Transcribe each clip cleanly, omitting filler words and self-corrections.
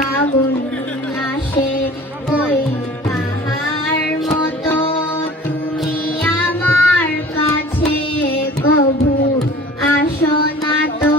ফাগুন আসে ওই তাহার মতো তুমি আমার কাছে কভু আসো না তো।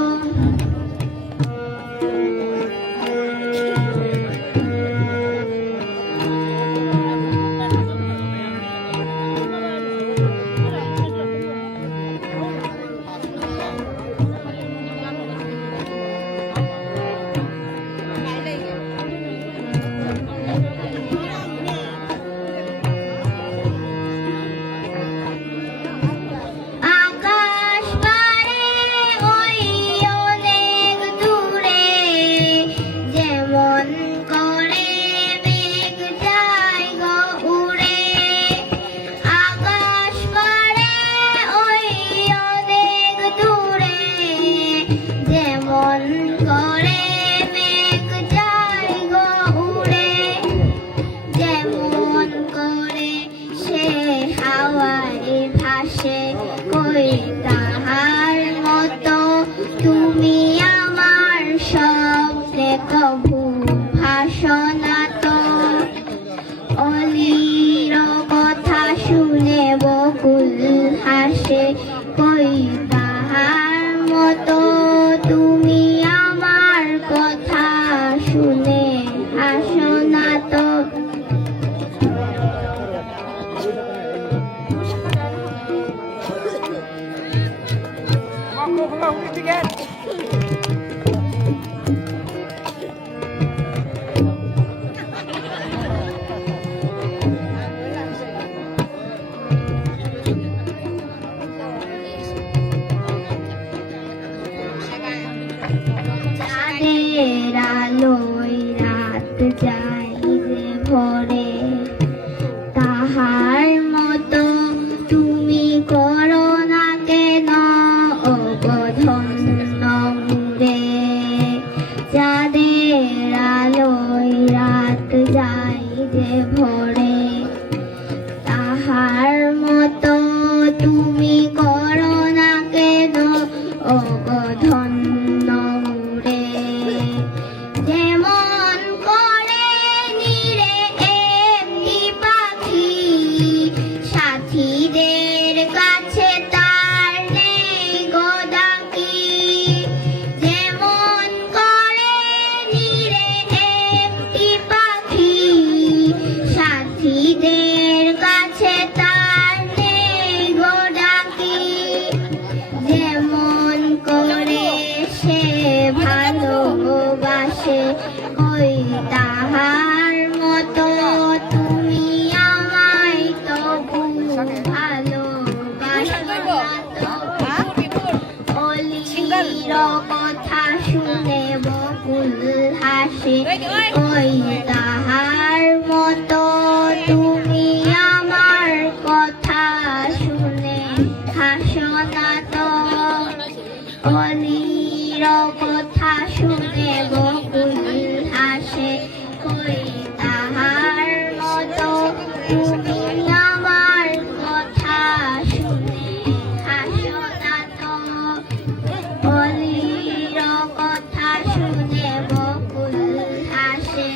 ওই তাহার মতো তুমি আমার স্বপ্নে কভু ভাসো না তো। অলির কথা শুনে বকুল হাসে ওই তাহার মতো তুমি আমার কথা শুনে হাসো না তো। চাঁদের আলোয় রাত যায় যে ভরে তাহার মতো তুমি করো না কেন অবধন্য মুরে। চাঁদের আলোয় রাত যায় যে ভরে তাহার মতো তুমি করো না কেন অবধন্য মুরে। যেমন করে নিরে এমনি পাখি সাথীদের কাছে তার নেই গোদাকি। যেমন করে নিরে এমনি পাখি সাথীদের কাছে তার নেই গোদাকি। যেমন করে সে ভালোবাসে ওই তাহার মতো তুমি আমায় তবু ভালোবাসো না তো। অলির কথা শুনে বকুল হাসে ওই তাহার মতো তুমি আমার কথা শুনে হাসো না তো। অলির কথা শুনে বকুল হাসে ওই তাহার মতো তুমি আমার কথা শুনে হাসো না তো। অলির কথা শুনে বকুল হাসে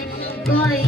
ওই